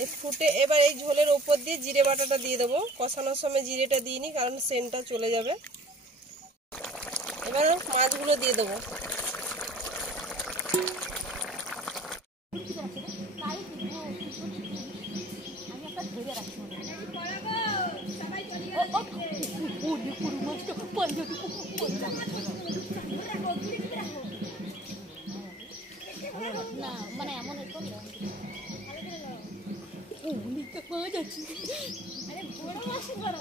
এই ফুটে এবার এই ঝোলের উপর দিয়ে জিরে বাটাটা দিয়ে দেবো। কষানোর সময় জিরেটা দিইনি, কারণ সেন্টটা চলে যাবে। এবার মাছগুলো দিয়ে দেবো। না মানে এমন আরে বড় মাছ বড়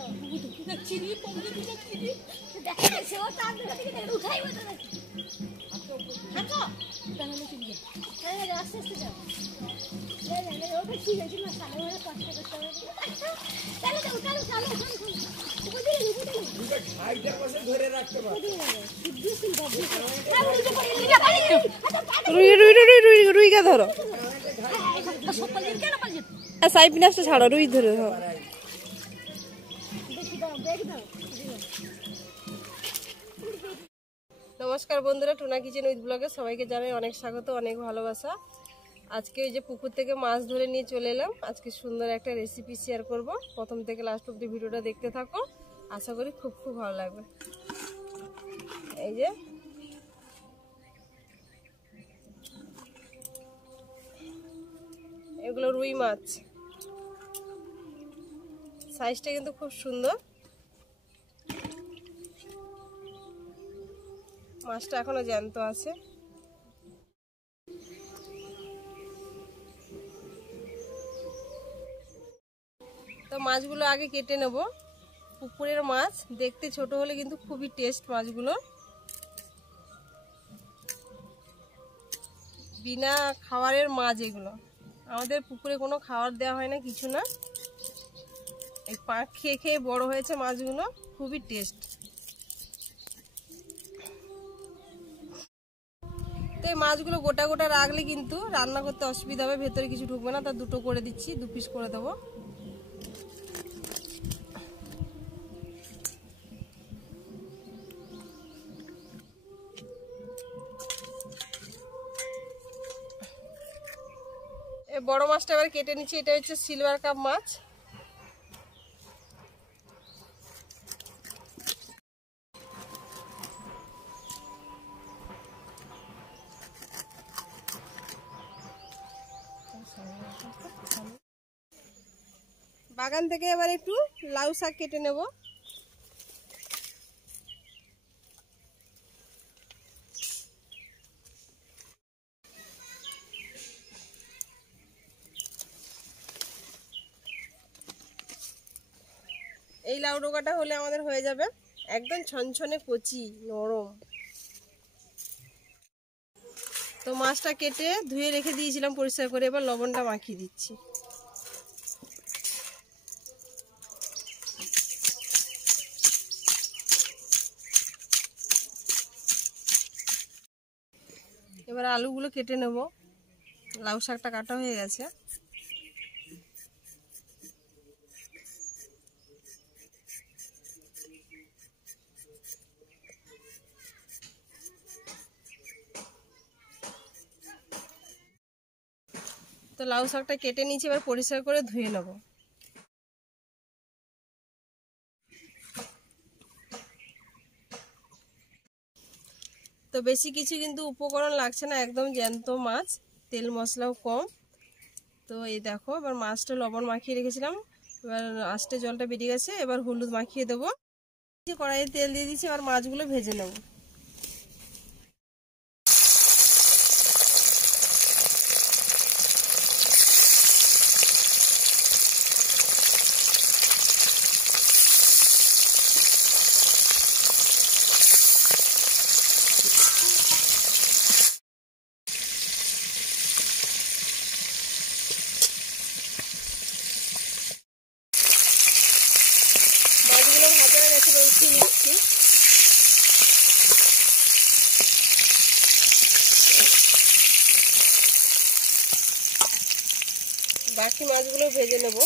চিনি পমড়ে দিলে চিনি দেখা যাচ্ছে ও তার দিকে উঠাই বসে আছে। আচ্ছা তাহলে চিনি তাহলে আস্তে আস্তে যাও। লে ওটা ঠিক আছে না, সামনে ওরা কষ্ট করতে হবে। তাহলে তো উঠালো চালো রুইকা ধরো, সাই পিনাসটা ছাড়ো, রুই ধরে ধরো। নমস্কার বন্ধুরা, টুনা কিচেন উইথ ব্লগে সবাইকে জানাই অনেক স্বাগত, অনেক ভালোবাসা। আজকে ওই যে পুকুর থেকে মাছ ধরে নিয়ে চলে এলাম। আজকে সুন্দর একটা রেসিপি শেয়ার করব। প্রথম থেকে লাস্ট অব্দি ভিডিওটা দেখতে থাকো, আশা করি খুব খুব ভালো লাগবে। এই যে এগুলো রুই মাছ, সাইজটা কিন্তু খুব সুন্দর। মাছটা এখনো জ্যান্ত আছে। তো মাছগুলো আগে কেটে নেব। পুকুরের মাছ দেখতে ছোট হলে কিন্তু খুবই টেস্ট মাছগুলো। বিনা খাবারের মাছ এগুলো, আমাদের পুকুরে কোনো খাবার দেওয়া হয় না, কিছু না। এই পাঁক খেয়ে খেয়ে বড় হয়েছে মাছগুলো, খুবই টেস্ট। তো এই মাছগুলো গোটা গোটা রাখলে কিন্তু রান্না করতে অসুবিধা হবে, ভেতরে কিছু ঢুকবে না। তা দুটো করে দিচ্ছি, 2 পিস করে দেবো। এই বড় মাছটা এবার কেটে নিচ্ছি। এটা হচ্ছে সিলভার কাপ মাছ। বাগান থেকে এবার একটু লাউ শাক কেটে নেব। এই লাউ ডোকাটা হলে আমাদের হয়ে যাবে একদম ছনছনে কচি নরম। তো মাছটা কেটে ধুয়ে রেখে দিয়েছিলাম পরিষ্কার করে, এবার লবণটা মাখিয়ে দিচ্ছি। এবার আলুগুলো কেটে নেব। লাউ শাকটা কাটা হয়ে গেছে। তো লাউ শাকটা কেটে নিয়েছি, এবার পরিষ্কার করে ধুয়ে নেব। তো বেশি কিছু কিন্তু উপকরণ লাগছে না, একদম জ্যান্ত মাছ, তেল মশলাও কম। তো এই দেখো, এবার মাছটা লবণ মাখিয়ে রেখেছিলাম, এবার আস্তে জলটা বেরিয়ে গেছে। এবার হলুদ মাখিয়ে দেবো। কড়াইয়ে তেল দিয়ে দিচ্ছি, এবার মাছগুলো ভেজে নেব। মাছগুলো ভাজা হয়ে গেছে, উঠিয়ে নিচ্ছি। বাকি মাছগুলো ভেজে নেব।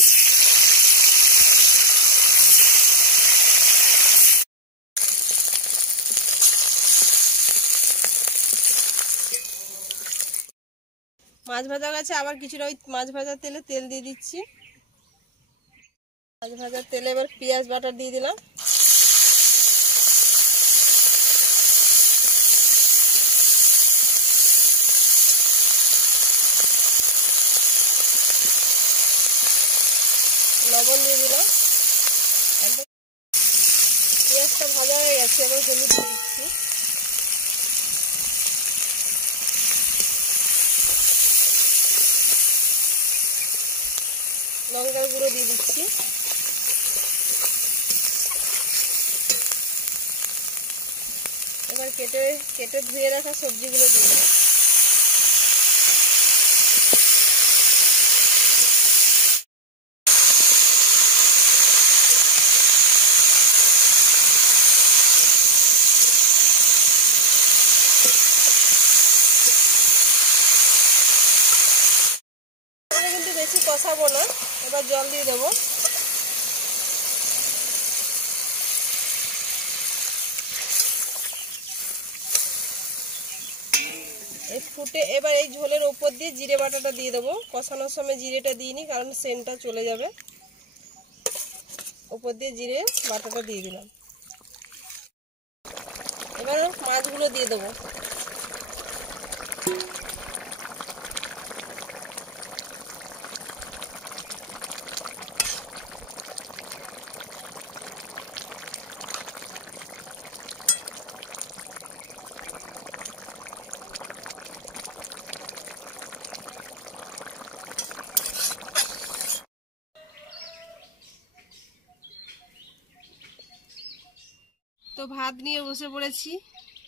মাছ ভাজা গেছে, আবার কিছুটা ওই মাছ ভাজার তেলে তেল দিয়ে দিচ্ছি। মাছ ভাজার তেলে এবার পেঁয়াজ বাটা দিয়ে দিলাম। লবণ দিয়ে দিলাম। একদম পেঁয়াজটা ভাজা হয়ে গেছে, এবার হলুদ দিয়ে দিচ্ছি। লঙ্কার গুঁড়ো দিয়ে দিচ্ছি। এবার কেটে ধুয়ে রাখা সবজিগুলো দিয়ে দিলাম। কিন্তু বেশি কষাবো না, এবার জল দিয়ে দেবো। ফুটে এবার এই ঝোলের উপর দিয়ে জিরে বাটাটা দিয়ে দেবো। কষানোর সময় জিরেটা দিইনি, কারণ সেন্টটা চলে যাবে। উপর দিয়ে জিরে বাটাটা দিয়ে দিলাম। এবার মাছগুলো দিয়ে দেবো। তো ভাত নিয়ে বসে পড়েছি।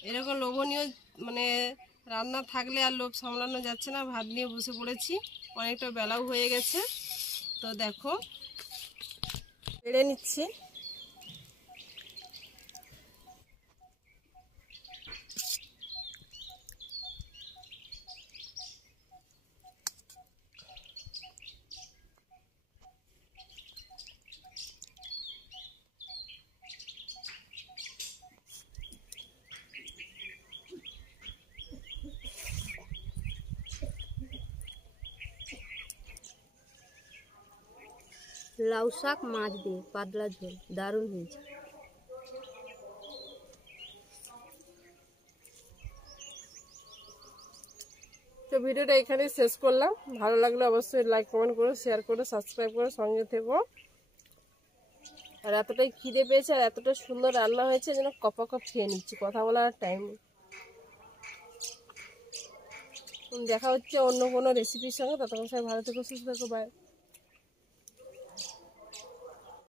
এরকম লোভনীয় মানে রান্না থাকলে আর লোভ সামলানো যাচ্ছে না। ভাত নিয়ে বসে পড়েছি, অনেকটা বেলাও হয়ে গেছে। তো দেখো বেড়ে নিচ্ছি। লাউ শাক মাছ দিয়ে পাতলা ঝোল দারুণ হয়েছে। তো ভিডিওটা এখানেই শেষ করলাম। ভালো লাগলে অবশ্যই লাইক কমেন্ট করো, শেয়ার করো, সাবস্ক্রাইব করো, সঙ্গে থেকো। আর এতটাই খিদে পেয়েছে আর এতটা সুন্দর রান্না হয়েছে যেন কপা কপ খেয়ে নিচ্ছি, কথা বলার টাইম নেই। দেখা হচ্ছে অন্য কোনো রেসিপির সঙ্গে। ততক্ষণ সবাই ভালো থেকো, সুস্থ থেকো, বাই।